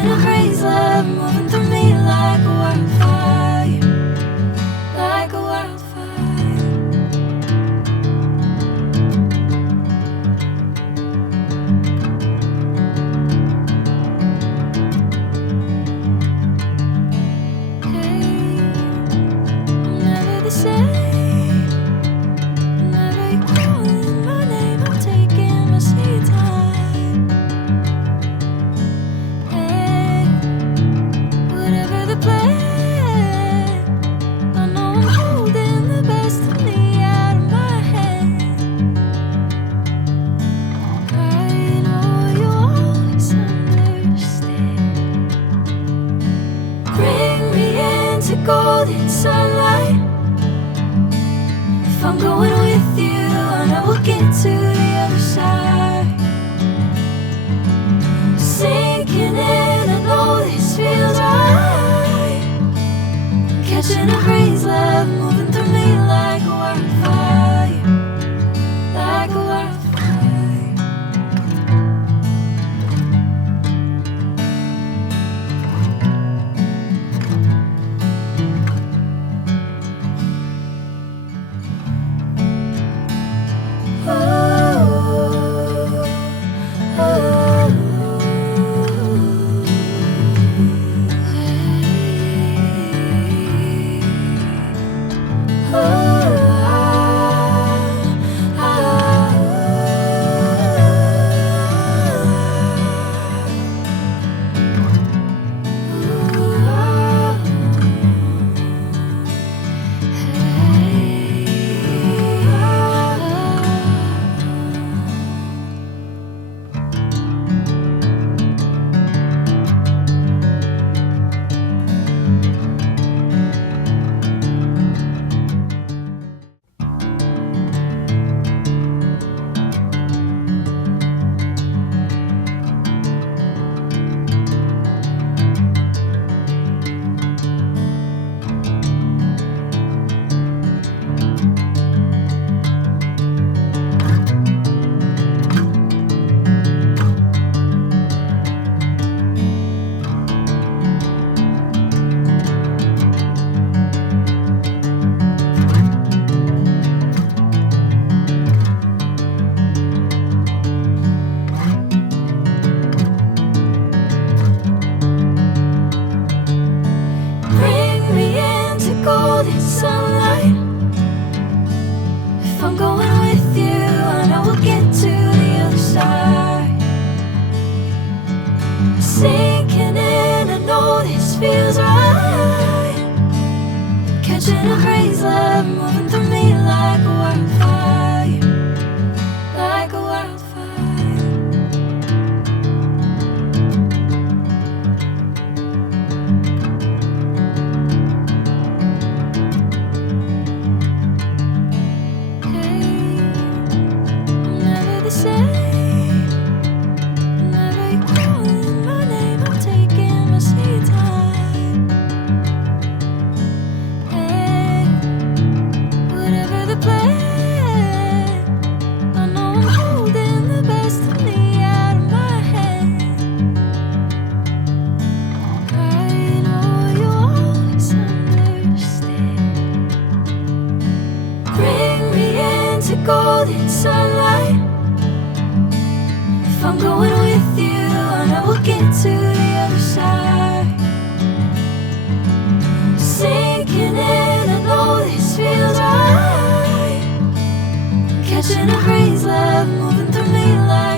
Catching a crazy love moving through me like a wildfire, like a wildfire. Hey, I'm never the same. Whenever you're calling my name, I'm taking my sweet time. Hey, whatever the plan, I know I'm holding the best of me out of my hand. I know you always understand. Bring me into golden sunlight. If I'm going with you, I know we'll get to the other side. Sinking in, I know this feels right. Catching a crazy love moving through me like a wildfire, like a wildfire. Bring me into golden sunlight. If I'm going with you, I know we'll get to the other side. Sinking in, I know this feels right. Catching a crazy love moving through me like a wildfire, like a wildfire. Hey, I'm never the same. Whenever you're calling my name, I'm taking my sweet time. Hey, whatever the plan, I know I'm holding the best of me out of my hand. I know you always understand. Bring me into golden sunlight. If I'm going with you, I know we'll get to the other side. Sinking in, I know this feels right. Catching a crazy love moving through me like